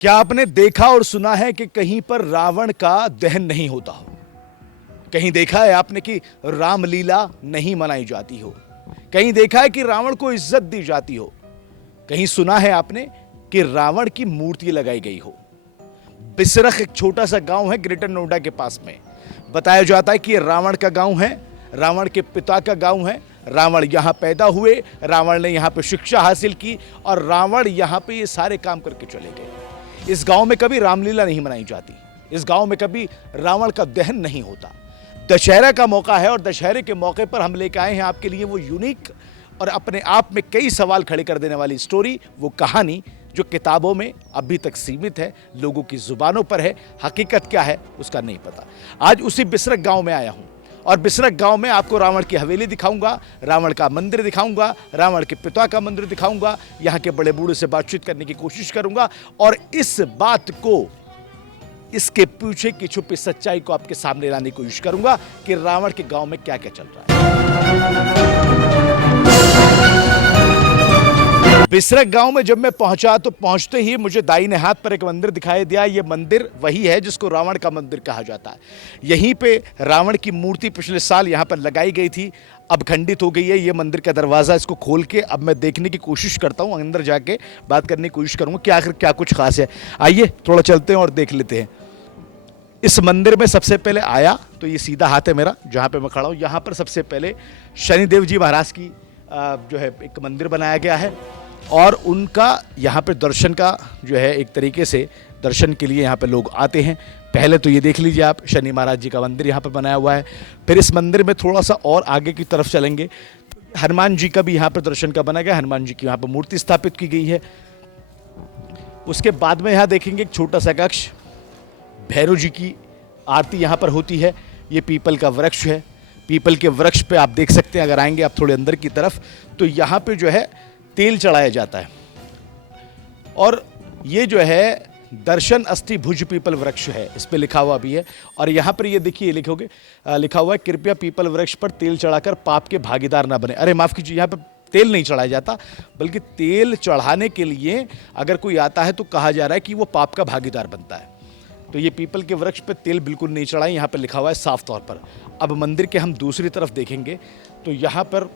क्या आपने देखा और सुना है कि कहीं पर रावण का दहन नहीं होता हो? कहीं देखा है आपने कि रामलीला नहीं मनाई जाती हो? कहीं देखा है कि रावण को इज्जत दी जाती हो? कहीं सुना है आपने कि रावण की मूर्ति लगाई गई हो? बिसरख एक छोटा सा गांव है ग्रेटर नोएडा के पास में। बताया जाता है कि यह रावण का गांव है, रावण के पिता का गांव है। रावण यहां पैदा हुए, रावण ने यहां पे शिक्षा हासिल की और रावण यहां पे ये सारे काम करके चले गए। इस गांव में कभी रामलीला नहीं मनाई जाती, इस गांव में कभी रावण का दहन नहीं होता। दशहरा का मौका है और दशहरे के मौके पर हम लेकर आए हैं आपके लिए वो यूनिक और अपने आप में कई सवाल खड़े कर देने वाली स्टोरी, वो कहानी जो किताबों में अभी तक सीमित है, लोगों की जुबानों पर है। हकीकत क्या है उसका नहीं पता। आज उसी बिसरख गांव में आया हूं और बिसरख गांव में आपको रावण की हवेली दिखाऊंगा, रावण का मंदिर दिखाऊंगा, रावण के पिता का मंदिर दिखाऊंगा, यहां के बड़े बूढ़े से बातचीत करने की कोशिश करूंगा और इस बात को, इसके पीछे की छुपी सच्चाई को आपके सामने लाने की कोशिश करूंगा कि रावण के गांव में क्या क्या चल रहा है। बिसरख गांव में जब मैं पहुंचा तो पहुंचते ही मुझे दाहिने हाथ पर एक मंदिर दिखाई दिया। यह मंदिर वही है जिसको रावण का मंदिर कहा जाता है। यहीं पे रावण की मूर्ति पिछले साल यहां पर लगाई गई थी, अब खंडित हो गई है। ये मंदिर का दरवाज़ा, इसको खोल के अब मैं देखने की कोशिश करता हूं, अंदर जाके बात करने की कोशिश करूंगा कि आखिर क्या कुछ खास है। आइए थोड़ा चलते हैं और देख लेते हैं। इस मंदिर में सबसे पहले आया तो ये सीधा हाथ है मेरा जहाँ पे मैं खड़ा हूँ, यहाँ पर सबसे पहले शनिदेव जी महाराज की जो है एक मंदिर बनाया गया है और उनका यहाँ पे दर्शन का जो है एक तरीके से दर्शन के लिए यहाँ पे लोग आते हैं। पहले तो ये देख लीजिए आप, शनि महाराज जी का मंदिर यहाँ पे बनाया हुआ है। फिर इस मंदिर में थोड़ा सा और आगे की तरफ चलेंगे, हनुमान जी का भी यहाँ पर दर्शन का बना गया, हनुमान जी की यहाँ पर मूर्ति स्थापित की गई है। उसके बाद में यहाँ देखेंगे एक छोटा सा कक्ष, भैरव जी की आरती यहाँ पर होती है। ये पीपल का वृक्ष है, पीपल के वृक्ष पे आप देख सकते हैं, अगर आएंगे आप थोड़े अंदर की तरफ तो यहाँ पे जो है तेल चढ़ाया जाता है और ये जो है दर्शन अस्थि भुज पीपल वृक्ष है, इस पे लिखा हुआ भी है। और यहाँ पर ये देखिए लिखोगे, लिखा हुआ है कृपया पीपल वृक्ष पर तेल चढ़ाकर पाप के भागीदार ना बने। अरे माफ़ कीजिए, यहाँ पे तेल नहीं चढ़ाया जाता, बल्कि तेल चढ़ाने के लिए अगर कोई आता है तो कहा जा रहा है कि वो पाप का भागीदार बनता है। तो ये पीपल के वृक्ष पे तेल बिल्कुल नहीं चढ़ाएं, यहाँ पे लिखा हुआ है साफ तौर पर। अब मंदिर के हम दूसरी तरफ देखेंगे तो यहाँ पर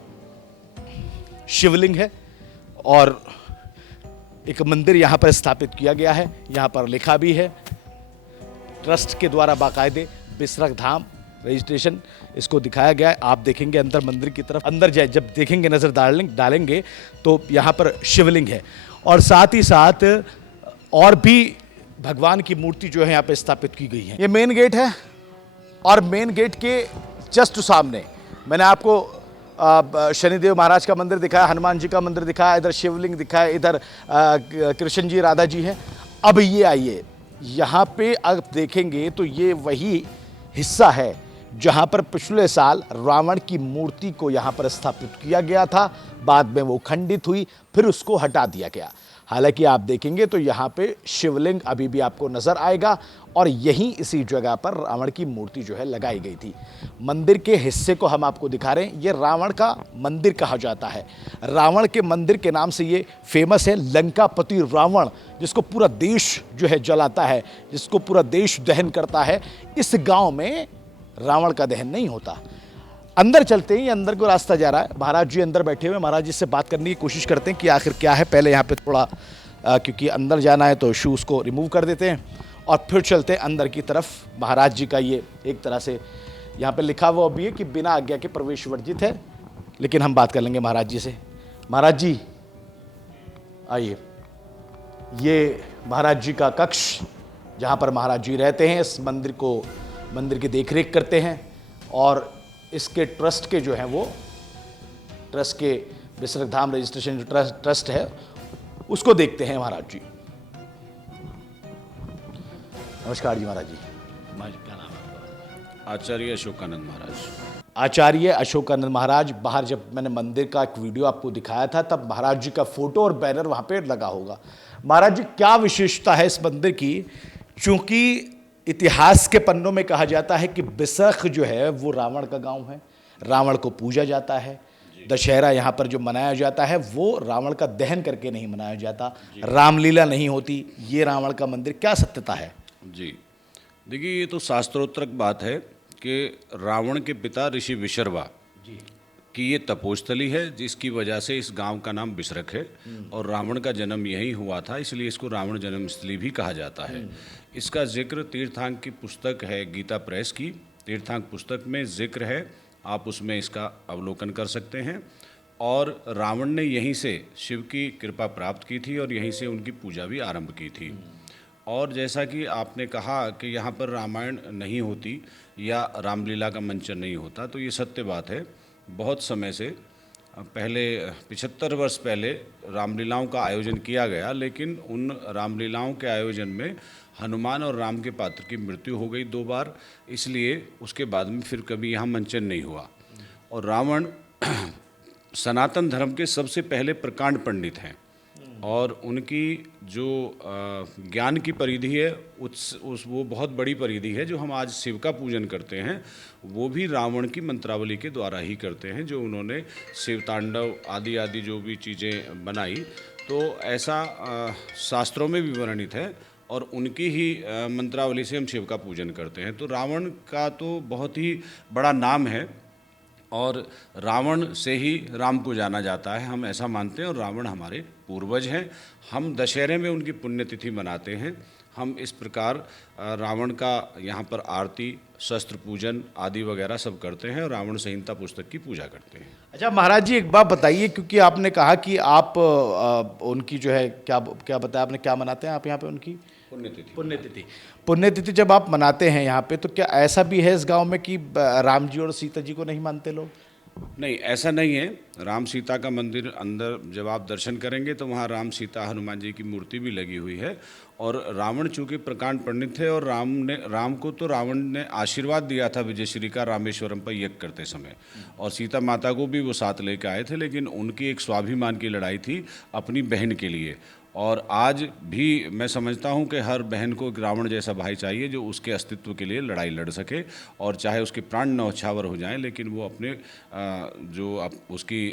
शिवलिंग है और एक मंदिर यहाँ पर स्थापित किया गया है। यहाँ पर लिखा भी है ट्रस्ट के द्वारा बाकायदे बिसरख धाम रजिस्ट्रेशन इसको दिखाया गया है। आप देखेंगे अंदर मंदिर की तरफ, अंदर जाए जब देखेंगे, नज़र डालेंगे तो यहाँ पर शिवलिंग है और साथ ही साथ और भी भगवान की मूर्ति जो है यहाँ पे स्थापित की गई है। ये मेन गेट है और मेन गेट के जस्ट सामने मैंने आपको शनिदेव महाराज का मंदिर दिखाया, हनुमान जी का मंदिर दिखाया, इधर शिवलिंग दिखाया, इधर कृष्ण जी राधा जी हैं। अब ये आइए, यहाँ पे अब देखेंगे तो ये वही हिस्सा है जहाँ पर पिछले साल रावण की मूर्ति को यहाँ पर स्थापित किया गया था, बाद में वो खंडित हुई, फिर उसको हटा दिया गया। हालांकि आप देखेंगे तो यहाँ पे शिवलिंग अभी भी आपको नजर आएगा और यहीं इसी जगह पर रावण की मूर्ति जो है लगाई गई थी। मंदिर के हिस्से को हम आपको दिखा रहे हैं, ये रावण का मंदिर कहा जाता है। रावण के मंदिर के नाम से ये फेमस है, लंकापति रावण, जिसको पूरा देश जो है जलाता है, जिसको पूरा देश दहन करता है। इस गाँव में रावण का दहन नहीं होता। अंदर चलते ही अंदर को रास्ता जा रहा है, महाराज जी अंदर बैठे हुए, महाराज जी से बात करने की कोशिश करते हैं कि आखिर क्या है। पहले यहाँ पे थोड़ा क्योंकि अंदर जाना है तो शूज़ को रिमूव कर देते हैं और फिर चलते हैं अंदर की तरफ। महाराज जी का ये एक तरह से यहाँ पे लिखा हुआ भी है कि बिना आज्ञा के प्रवेश वर्जित है, लेकिन हम बात कर लेंगे महाराज जी से। महाराज जी आइए, ये महाराज जी का कक्ष जहाँ पर महाराज जी रहते हैं, इस मंदिर की देखरेख करते हैं और इसके ट्रस्ट के जो हैं वो ट्रस्ट के बिसरख धाम रजिस्ट्रेशन जो ट्रस्ट है उसको देखते हैं महाराज जी। नमस्कार जी महाराज जी। क्या नाम है आपका? आचार्य अशोकानंद महाराज। आचार्य अशोकानंद महाराज। बाहर जब मैंने मंदिर का एक वीडियो आपको दिखाया था तब महाराज जी का फोटो और बैनर वहां पे लगा होगा। महाराज जी, क्या विशेषता है इस मंदिर की? चूंकि इतिहास के पन्नों में कहा जाता है कि बिसरख जो है वो रावण का गांव है, रावण को पूजा जाता है। दशहरा यहाँ पर जो मनाया जाता है वो रावण का दहन करके नहीं मनाया जाता, रामलीला नहीं होती, ये रावण का मंदिर, क्या सत्यता है? जी, देखिए ये तो शास्त्रोक्त बात है कि रावण के पिता ऋषि विशर्वा कि ये तपोस्थली है जिसकी वजह से इस गांव का नाम बिसरक है और रावण का जन्म यहीं हुआ था, इसलिए इसको रावण जन्मस्थली भी कहा जाता है। इसका जिक्र तीर्थांक की पुस्तक है गीता प्रेस की, तीर्थांक पुस्तक में जिक्र है, आप उसमें इसका अवलोकन कर सकते हैं। और रावण ने यहीं से शिव की कृपा प्राप्त की थी और यहीं से उनकी पूजा भी आरंभ की थी। और जैसा कि आपने कहा कि यहाँ पर रामायण नहीं होती या रामलीला का मंचन नहीं होता, तो ये सत्य बात है। बहुत समय से पहले 75 वर्ष पहले रामलीलाओं का आयोजन किया गया, लेकिन उन रामलीलाओं के आयोजन में हनुमान और राम के पात्र की मृत्यु हो गई 2 बार, इसलिए उसके बाद में फिर कभी यहाँ मंचन नहीं हुआ। और रावण सनातन धर्म के सबसे पहले प्रकांड पंडित हैं और उनकी जो ज्ञान की परिधि है वो बहुत बड़ी परिधि है। जो हम आज शिव का पूजन करते हैं वो भी रावण की मंत्रावली के द्वारा ही करते हैं, जो उन्होंने शिव तांडव आदि आदि जो भी चीज़ें बनाई, तो ऐसा शास्त्रों में भी वर्णित है और उनकी ही मंत्रावली से हम शिव का पूजन करते हैं। तो रावण का तो बहुत ही बड़ा नाम है और रावण से ही राम को जाना जाता है, हम ऐसा मानते हैं। और रावण हमारे पूर्वज हैं, हम दशहरे में उनकी पुण्यतिथि मनाते हैं। हम इस प्रकार रावण का यहाँ पर आरती, शस्त्र पूजन आदि वगैरह सब करते हैं और रावण संहिता पुस्तक की पूजा करते हैं। अच्छा महाराज जी, एक बात बताइए, क्योंकि आपने कहा कि आप उनकी जो है क्या बताया आपने, क्या मनाते हैं आप यहाँ पे उनकी पुण्यतिथि जब आप मनाते हैं यहाँ पे, तो क्या ऐसा भी है इस गांव में कि राम जी और सीता जी को नहीं मानते लोग? नहीं, ऐसा नहीं है। राम सीता का मंदिर अंदर जब आप दर्शन करेंगे तो वहाँ राम सीता हनुमान जी की मूर्ति भी लगी हुई है। और रावण चूँकि प्रकांड पंडित थे और राम को तो रावण ने आशीर्वाद दिया था विजयश्री का रामेश्वरम पर यज्ञ करते समय, और सीता माता को भी वो साथ लेकर आए थे, लेकिन उनकी एक स्वाभिमान की लड़ाई थी अपनी बहन के लिए। और आज भी मैं समझता हूं कि हर बहन को एक रावण जैसा भाई चाहिए जो उसके अस्तित्व के लिए लड़ाई लड़ सके, और चाहे उसके प्राण न्यौछावर हो जाएं, लेकिन वो अपने जो उसकी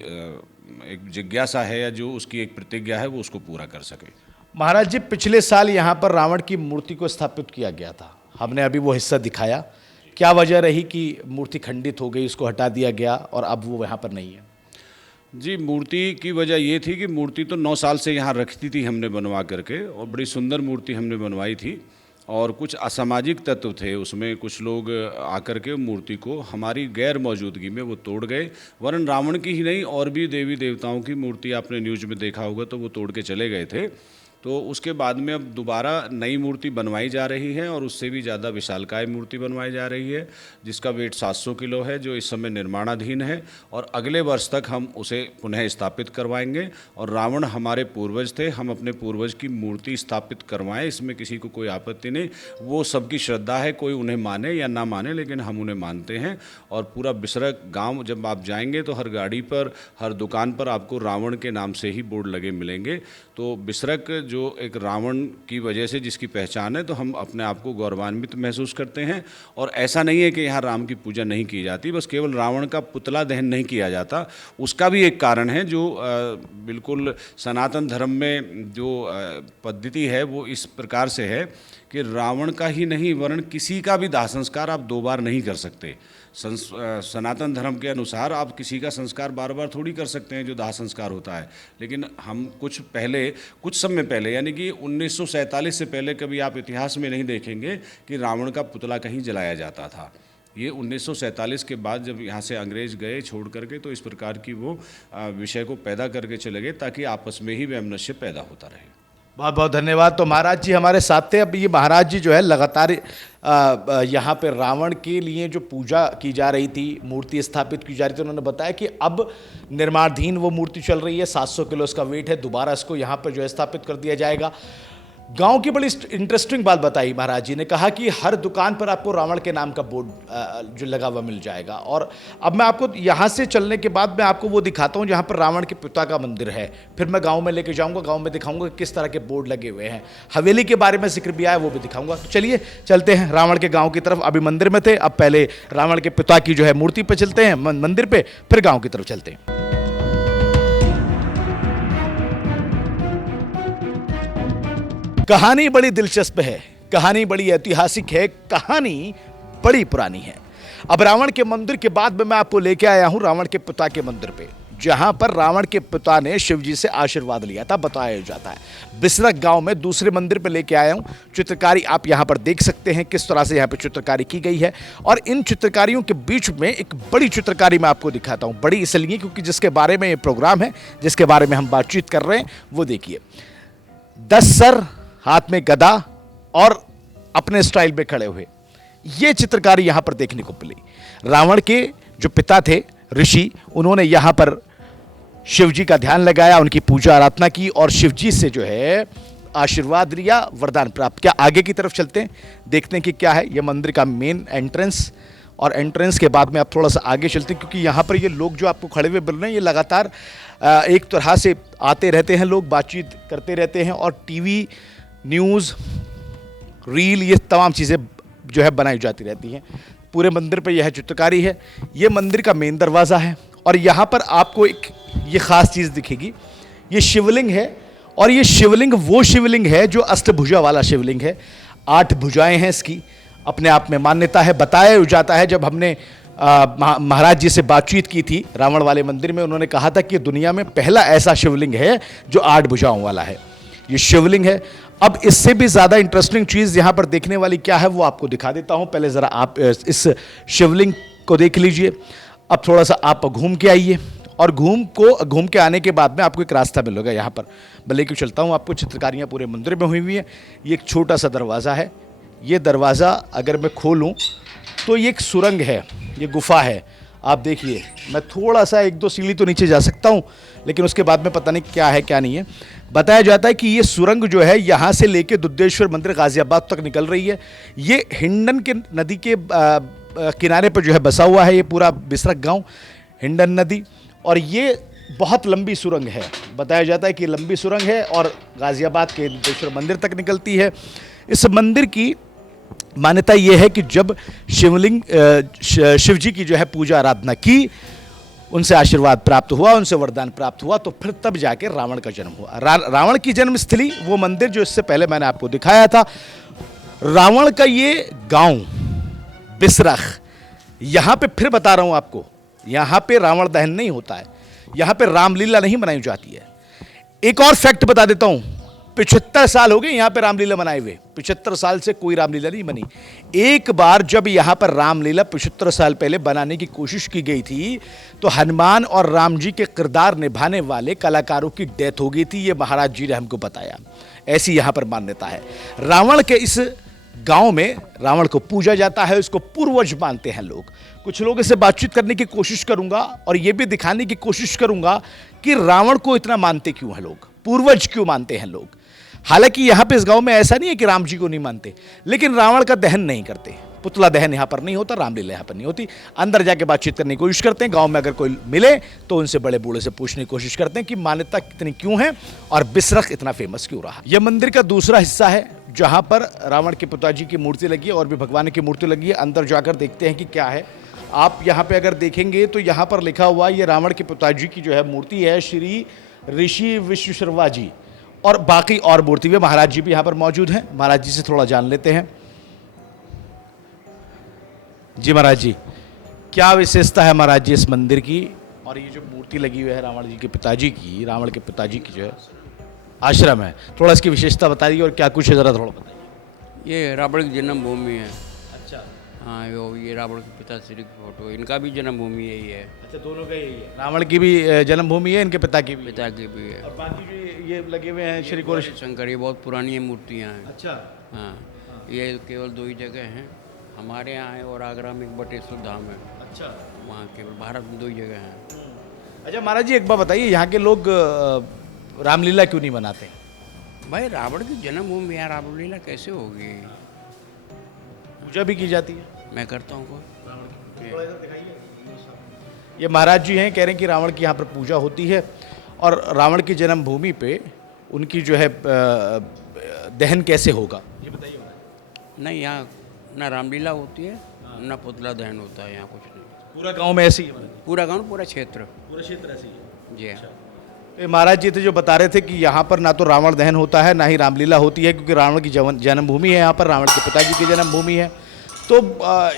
एक जिज्ञासा है या जो उसकी एक प्रतिज्ञा है वो उसको पूरा कर सके। महाराज जी, पिछले साल यहाँ पर रावण की मूर्ति को स्थापित किया गया था, हमने अभी वो हिस्सा दिखाया, क्या वजह रही कि मूर्ति खंडित हो गई, उसको हटा दिया गया और अब वो यहाँ पर नहीं है? जी, मूर्ति की वजह ये थी कि मूर्ति तो 9 साल से यहाँ रखती थी हमने बनवा करके, और बड़ी सुंदर मूर्ति हमने बनवाई थी, और कुछ असामाजिक तत्व थे उसमें, कुछ लोग आकर के मूर्ति को हमारी गैर मौजूदगी में वो तोड़ गए। वरन रावण की ही नहीं और भी देवी देवताओं की मूर्ति आपने न्यूज़ में देखा होगा तो वो तोड़ के चले गए थे। तो उसके बाद में अब दोबारा नई मूर्ति बनवाई जा रही है और उससे भी ज़्यादा विशालकाय मूर्ति बनवाई जा रही है, जिसका वेट 700 किलो है, जो इस समय निर्माणाधीन है, और अगले वर्ष तक हम उसे पुनः स्थापित करवाएंगे। और रावण हमारे पूर्वज थे, हम अपने पूर्वज की मूर्ति स्थापित करवाएं, इसमें किसी को कोई आपत्ति नहीं, वो सबकी श्रद्धा है, कोई उन्हें माने या ना माने, लेकिन हम उन्हें मानते हैं। और पूरा बिसरक गाँव जब आप जाएंगे तो हर गाड़ी पर, हर दुकान पर आपको रावण के नाम से ही बोर्ड लगे मिलेंगे। तो बिसरक जो एक रावण की वजह से जिसकी पहचान है, तो हम अपने आप को गौरवान्वित महसूस करते हैं। और ऐसा नहीं है कि यहाँ राम की पूजा नहीं की जाती, बस केवल रावण का पुतला दहन नहीं किया जाता, उसका भी एक कारण है जो बिल्कुल सनातन धर्म में जो पद्धति है वो इस प्रकार से है कि रावण का ही नहीं वरन किसी का भी दाह संस्कार आप 2 बार नहीं कर सकते। सनातन धर्म के अनुसार आप किसी का संस्कार बार बार थोड़ी कर सकते हैं जो दाह संस्कार होता है, लेकिन हम कुछ समय पहले यानी कि 1947 से पहले कभी आप इतिहास में नहीं देखेंगे कि रावण का पुतला कहीं जलाया जाता था। ये 1947 के बाद जब यहाँ से अंग्रेज गए छोड़ करके, तो इस प्रकार की वो विषय को पैदा करके चले गए ताकि आपस में ही वैमनस्य पैदा होता रहे। बहुत बहुत धन्यवाद। तो महाराज जी हमारे साथ थे। अब ये महाराज जी जो है लगातार यहाँ पे रावण के लिए जो पूजा की जा रही थी, मूर्ति स्थापित की जा रही थी, उन्होंने बताया कि अब निर्माणाधीन वो मूर्ति चल रही है, 700 किलो इसका वेट है, दोबारा इसको यहाँ पर जो है स्थापित कर दिया जाएगा। गांव की बड़ी इंटरेस्टिंग बात बताई महाराज जी ने, कहा कि हर दुकान पर आपको रावण के नाम का बोर्ड जो लगा हुआ मिल जाएगा। और अब मैं आपको यहाँ से चलने के बाद मैं आपको वो दिखाता हूँ जहाँ पर रावण के पिता का मंदिर है, फिर मैं गांव में लेके जाऊँगा, गांव में दिखाऊंगा किस तरह के बोर्ड लगे हुए हैं, हवेली के बारे में जिक्र भी आया वो भी दिखाऊंगा। तो चलिए चलते हैं रावण के गाँव की तरफ। अभी मंदिर में थे, अब पहले रावण के पिता की जो है मूर्ति पर चलते हैं मंदिर पर, फिर गाँव की तरफ चलते हैं। कहानी बड़ी दिलचस्प है, कहानी बड़ी ऐतिहासिक है, कहानी बड़ी पुरानी है। अब रावण के मंदिर के बाद में मैं आपको लेके आया हूं रावण के पिता के मंदिर पे, जहां पर रावण के पिता ने शिव जी से आशीर्वाद लिया था, बताया जाता है। बिसरख गांव में दूसरे मंदिर पे लेके आया हूं। चित्रकारी आप यहां पर देख सकते हैं किस तरह से यहां पे चित्रकारी की गई है, और इन चित्रकारियों के बीच में एक बड़ी चित्रकारी मैं आपको दिखाता हूं। बड़ी इसलिए क्योंकि जिसके बारे में ये प्रोग्राम है, जिसके बारे में हम बातचीत कर रहे हैं, वो देखिए। 10 सर, हाथ में गदा और अपने स्टाइल में खड़े हुए, ये चित्रकारी यहां पर देखने को मिली। रावण के जो पिता थे ऋषि, उन्होंने यहां पर शिव जी का ध्यान लगाया, उनकी पूजा आराधना की और शिव जी से जो है आशीर्वाद लिया, वरदान प्राप्त किया। आगे की तरफ चलते हैं, देखते हैं कि क्या है। यह मंदिर का मेन एंट्रेंस, और एंट्रेंस के बाद में आप थोड़ा सा आगे चलते हैं, क्योंकि यहाँ पर ये लोग जो आपको खड़े हुए मिल रहे हैं, ये लगातार एक तरह से आते रहते हैं, लोग बातचीत करते रहते हैं, और टीवी, न्यूज़, रील, ये तमाम चीज़ें जो है बनाई जाती रहती हैं। पूरे मंदिर पर यह चित्रकारी है। ये मंदिर का मेन दरवाज़ा है, और यहाँ पर आपको एक ये ख़ास चीज़ दिखेगी। ये शिवलिंग है, और ये शिवलिंग वो शिवलिंग है जो अष्टभुजा वाला शिवलिंग है। 8 भुजाएं हैं इसकी, अपने आप में मान्यता है। बताया जाता है, जब हमने महाराज जी से बातचीत की थी रावण वाले मंदिर में, उन्होंने कहा था कि दुनिया में पहला ऐसा शिवलिंग है जो 8 भुजाओं वाला है। ये शिवलिंग है। अब इससे भी ज़्यादा इंटरेस्टिंग चीज़ यहाँ पर देखने वाली क्या है, वो आपको दिखा देता हूँ। पहले ज़रा आप इस शिवलिंग को देख लीजिए। अब थोड़ा सा आप घूम के आइए, और घूम के आने के बाद में आपको एक रास्ता मिलेगा यहाँ पर। मैं लेके चलता हूँ आपको। चित्रकारियाँ पूरे मंदिर में हुई हुई हैं। ये एक छोटा सा दरवाज़ा है। ये दरवाज़ा अगर मैं खोलूँ तो ये एक सुरंग है, ये गुफा है। आप देखिए, मैं थोड़ा सा 1-2 सीढ़ी तो नीचे जा सकता हूँ, लेकिन उसके बाद में पता नहीं क्या है क्या नहीं है। बताया जाता है कि ये सुरंग जो है यहाँ से लेके दुद्धेश्वर मंदिर गाजियाबाद तक निकल रही है। ये हिंडन के नदी के किनारे पर जो है बसा हुआ है ये पूरा बिसरख गांव, हिंडन नदी। और ये बहुत लंबी सुरंग है। बताया जाता है कि लंबी सुरंग है और गाजियाबाद के दुद्धेश्वर मंदिर तक निकलती है। इस मंदिर की मान्यता यह है कि जब शिव जी की जो है पूजा आराधना की, उनसे आशीर्वाद प्राप्त हुआ, उनसे वरदान प्राप्त हुआ, तो फिर तब जाके रावण का जन्म हुआ। रावण की जन्मस्थली वो मंदिर जो इससे पहले मैंने आपको दिखाया था। रावण का ये गांव बिसरख, यहां पे फिर बता रहा हूं आपको, यहां पे रावण दहन नहीं होता है, यहां पे रामलीला नहीं बनाई जाती है। एक और फैक्ट बता देता हूं, 75 साल हो गए यहाँ पे रामलीला बनाए हुए। 75 साल से कोई रामलीला नहीं बनी। एक बार जब यहाँ पर रामलीला 75 साल पहले बनाने की कोशिश की गई थी, तो हनुमान और राम जी के किरदार निभाने वाले कलाकारों की डेथ हो गई थी। ये महाराज जी ने हमको बताया। ऐसी यहाँ पर मान्यता है। रावण के इस गांव में रावण को पूजा जाता है, उसको पूर्वज मानते हैं लोग। कुछ लोगों से बातचीत करने की कोशिश करूंगा, और ये भी दिखाने की कोशिश करूंगा कि रावण को इतना मानते क्यों हैं लोग, पूर्वज क्यों मानते हैं लोग। हालांकि यहाँ पे इस गांव में ऐसा नहीं है कि राम जी को नहीं मानते, लेकिन रावण का दहन नहीं करते। पुतला दहन यहाँ पर नहीं होता, रामलीला यहाँ पर नहीं होती। अंदर जाके बातचीत करने की कोशिश करते हैं। गांव में अगर कोई मिले तो उनसे बड़े बूढ़े से पूछने की कोशिश करते हैं कि मान्यता कितनी क्यों है और बिसरख इतना फेमस क्यों रहा। यह मंदिर का दूसरा हिस्सा है, जहाँ पर रावण के पिताजी की मूर्ति लगी है और भी भगवान की मूर्ति लगी है। अंदर जाकर देखते हैं कि क्या है। आप यहाँ पे अगर देखेंगे तो यहाँ पर लिखा हुआ, ये रावण के पिताजी की जो है मूर्ति है, श्री ऋषि विश्वशर्मा जी, और बाकी और मूर्ति भी। महाराज जी भी यहाँ पर मौजूद हैं। महाराज जी से थोड़ा जान लेते हैं। जी महाराज जी, क्या विशेषता है महाराज जी इस मंदिर की, और ये जो मूर्ति लगी हुई है रावण जी के पिताजी की, रावण के पिताजी की जो है आश्रम है, थोड़ा इसकी विशेषता बताइए और क्या कुछ है ज़रा थोड़ा बताइए। ये रावण की जन्मभूमि है। अच्छा, हाँ, ये रावण के पिताश्री की फोटो, इनका भी जन्मभूमि यही है। अच्छा, दोनों का यही है। रावण की भी जन्मभूमि है, इनके पिता की भी। पिता की भी है। और बाकी जो ये लगे हुए हैं श्री गौरी शंकर, ये बहुत पुरानी मूर्तियाँ हैं। अच्छा, हाँ, ये केवल 2 ही जगह हैं, हमारे यहाँ है और आगरा में एक बटेश्वर धाम है। अच्छा, वहाँ केवल भारत में 2 ही जगह हैं। अच्छा महाराज जी, एक बात बताइए, यहाँ के लोग रामलीला क्यों नहीं मनाते? भाई, रावण की जन्मभूमि है, रामलीला कैसे होगी? पूजा भी की जाती है। मैं करता हूँ कोई। ये महाराज जी हैं, कह रहे हैं कि रावण की यहाँ पर पूजा होती है, और रावण की जन्मभूमि पे उनकी जो है दहन कैसे होगा, ये बताइए। नहीं, यहाँ ना रामलीला होती है, ना पुतला दहन होता है, यहाँ कुछ नहीं। पूरा गांव में ऐसे ही है? पूरा गाँव, पूरा क्षेत्र, पूरा क्षेत्र ऐसे ही है। जी हाँ। ये महाराज जी थे जो बता रहे थे कि यहाँ पर ना तो रावण दहन होता है ना ही रामलीला होती है, क्योंकि रावण की जन्मभूमि है यहाँ पर, रावण के पिताजी की जन्मभूमि है। तो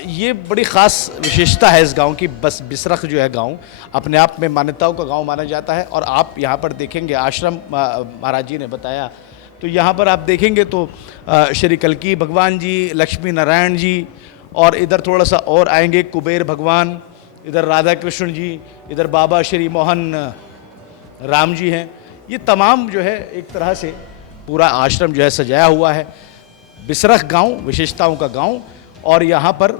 ये बड़ी ख़ास विशेषता है इस गांव की। बस बिसरख जो है गांव अपने आप में मान्यताओं का गांव माना जाता है। और आप यहाँ पर देखेंगे आश्रम महाराज जी ने बताया, तो यहाँ पर आप देखेंगे तो श्री कल्की भगवान जी, लक्ष्मी नारायण जी, और इधर थोड़ा सा और आएंगे कुबेर भगवान, इधर राधा कृष्ण जी, इधर बाबा श्री मोहन राम जी हैं। ये तमाम जो है एक तरह से पूरा आश्रम जो है सजाया हुआ है। बिसरख गांव विशेषताओं का गांव, और यहाँ पर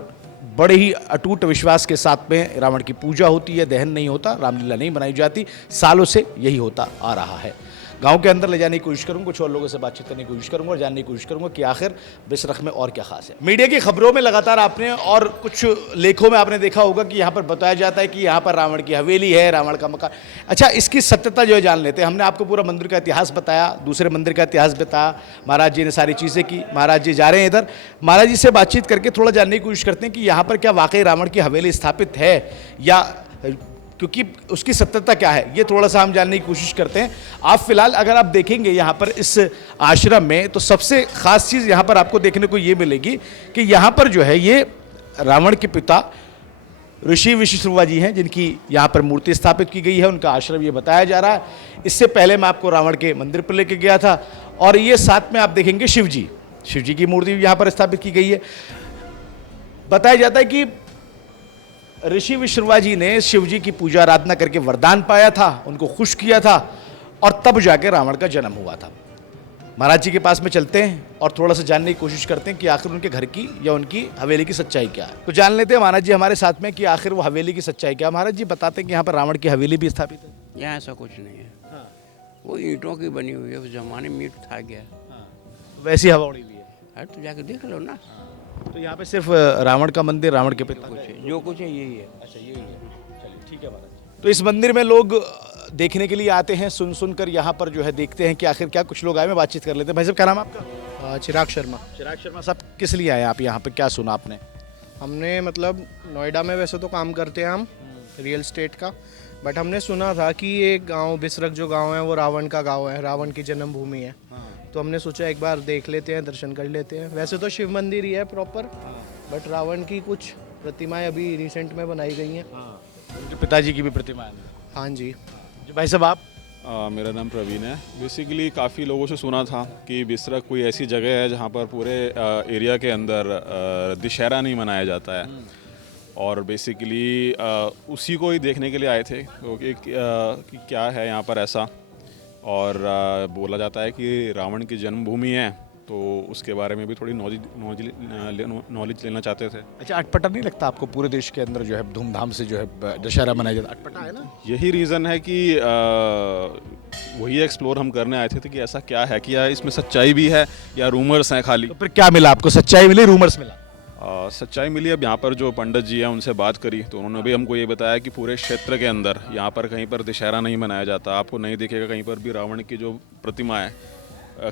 बड़े ही अटूट विश्वास के साथ में रावण की पूजा होती है, दहन नहीं होता, रामलीला नहीं बनाई जाती। सालों से यही होता आ रहा है। गांव के अंदर ले जाने की कोशिश करूंगा, कुछ और लोगों से बातचीत करने की कोशिश करूंगा और जानने की कोशिश करूंगा कि आखिर बिसरख में और क्या खास है। मीडिया की खबरों में लगातार आपने और कुछ लेखों में आपने देखा होगा कि यहाँ पर बताया जाता है कि यहाँ पर रावण की हवेली है, रावण का मकान। अच्छा, इसकी सत्यता जो है जान लेते हैं। हमने आपको पूरा मंदिर का इतिहास बताया, दूसरे मंदिर का इतिहास बताया, महाराज जी ने सारी चीज़ें की। महाराज जी जा रहे हैं इधर, महाराज जी से बातचीत करके थोड़ा जानने की कोशिश करते हैं कि यहाँ पर क्या वाकई रावण की हवेली स्थापित है, या क्योंकि उसकी सत्यता क्या है, ये थोड़ा सा हम जानने की कोशिश करते हैं। आप फिलहाल अगर आप देखेंगे यहाँ पर इस आश्रम में, तो सबसे खास चीज़ यहाँ पर आपको देखने को ये मिलेगी कि यहाँ पर जो है ये रावण के पिता ऋषि विश्रवा जी हैं, जिनकी यहाँ पर मूर्ति स्थापित की गई है, उनका आश्रम ये बताया जा रहा है। इससे पहले मैं आपको रावण के मंदिर पर लेके गया था, और ये साथ में आप देखेंगे शिव जी की मूर्ति यहाँ पर स्थापित की गई है। बताया जाता है कि ऋषि विश्रवा जी ने शिव जी की पूजा आराधना करके वरदान पाया था, उनको खुश किया था, और तब जाके रावण का जन्म हुआ था। महाराज जी के पास में चलते हैं और थोड़ा सा जानने की कोशिश करते हैं कि आखिर उनके घर की या उनकी हवेली की सच्चाई क्या है। तो जान लेते हैं महाराज जी हमारे साथ में कि आखिर वो हवेली की सच्चाई क्या है। महाराज जी बताते हैं कि यहाँ पर रावण की हवेली भी स्थापित है। यहाँ ऐसा कुछ नहीं है। वो ईंटों की बनी हुई है, उस जमाने में ईंट था गया। वैसी हवा उड़ी हुई है। अरे तो जाके देख लो ना। तो यहाँ पे सिर्फ रावण का मंदिर, रावण के पिता कुछ है, जो कुछ है यही है। अच्छा, यही है। चलिए ठीक है महाराज। तो इस मंदिर में लोग देखने के लिए आते हैं, सुन कर यहाँ पर जो है देखते हैं कि आखिर क्या। कुछ लोग आए, में बातचीत कर लेते हैं। भाई साहब क्या नाम है आपका? चिराग शर्मा। चिराग शर्मा साहब, किस लिए आए आप यहाँ पे, क्या सुना आपने? हमने मतलब नोएडा में वैसे तो काम करते हैं हम रियल एस्टेट का, बट हमने सुना था कि ये गांव बिसरख जो गांव है वो रावण का गांव है, रावण की जन्मभूमि है। तो हमने सोचा एक बार देख लेते हैं, दर्शन कर लेते हैं। वैसे तो शिव मंदिर ही है प्रॉपर, बट रावण की कुछ प्रतिमाएं अभी रिसेंट में बनाई गई हैं। उनके पिताजी की भी प्रतिमा है। हाँ जी। जो भाई साहब आप? मेरा नाम प्रवीण है। बेसिकली काफ़ी लोगों से सुना था कि बिसरख कोई ऐसी जगह है जहाँ पर पूरे एरिया के अंदर दशहरा नहीं मनाया जाता है, और बेसिकली उसी को ही देखने के लिए आए थे कि क्या है यहाँ पर ऐसा। और बोला जाता है कि रावण की जन्मभूमि है, तो उसके बारे में भी थोड़ी नॉलेज लेना चाहते थे। अच्छा, अटपटा नहीं लगता आपको पूरे देश के अंदर जो है धूमधाम से जो है दशहरा मनाया जाता है? अटपटा है ना? यही रीज़न है कि वही एक्सप्लोर हम करने आए थे कि ऐसा क्या है, कि या इसमें सच्चाई भी है या रूमर्स हैं खाली। तो फिर क्या मिला आपको? सच्चाई मिली, रूमर्स मिला? सच्चाई मिली। अब यहाँ पर जो पंडित जी हैं उनसे बात करी, तो उन्होंने भी हमको ये बताया कि पूरे क्षेत्र के अंदर यहाँ पर कहीं पर दशहरा नहीं मनाया जाता। आपको नहीं दिखेगा कहीं पर भी रावण की जो प्रतिमा है,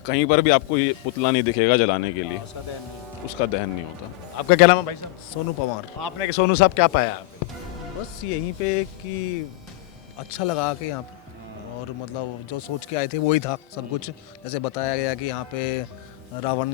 कहीं पर भी आपको ये पुतला नहीं दिखेगा जलाने के लिए, उसका दहन नहीं होता। आपका क्या नाम है भाई साहब? सोनू पवार। आपने कि सोनू साहब क्या पाया? बस यहीं पे कि अच्छा लगा कि यहाँ पे, और मतलब जो सोच के आए थे वही था सब कुछ। जैसे बताया गया कि यहाँ पे रावण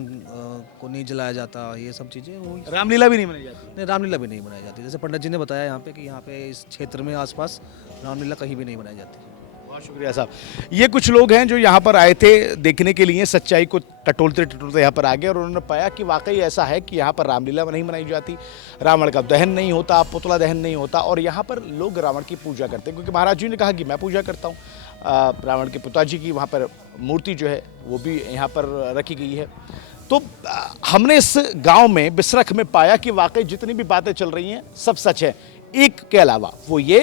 को नहीं जलाया जाता, ये सब चीज़ें। वो रामलीला भी नहीं मनाई जाती? नहीं, रामलीला भी नहीं बनाई जाती। जैसे पंडित जी ने बताया यहाँ पे कि यहाँ पे इस क्षेत्र में आसपास रामलीला कहीं भी नहीं बनाई जाती। बहुत शुक्रिया साहब। ये कुछ लोग हैं जो यहाँ पर आए थे देखने के लिए, सच्चाई को टटोलते टटोलते यहाँ पर आ गए, और उन्होंने पाया कि वाकई ऐसा है कि यहाँ पर रामलीला नहीं मनाई जाती, रावण का दहन नहीं होता, पुतला दहन नहीं होता, और यहाँ पर लोग रावण की पूजा करते हैं। क्योंकि महाराज जी ने कहा कि मैं पूजा करता हूँ, रावण के पिताजी की वहाँ पर मूर्ति जो है वो भी यहाँ पर रखी गई है। तो हमने इस गांव में बिसरख में पाया कि वाकई जितनी भी बातें चल रही हैं सब सच है, एक के अलावा वो ये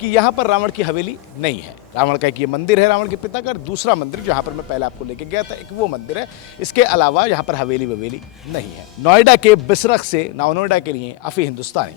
कि यहाँ पर रावण की हवेली नहीं है। रावण का एक ये मंदिर है रावण के पिता का, दूसरा मंदिर जहाँ पर मैं पहले आपको लेके गया था एक वो मंदिर है। इसके अलावा यहाँ पर हवेली ववेली नहीं है। नोएडा के बिसरख से नाउ नोएडा के लिए अफी हिंदुस्तानी।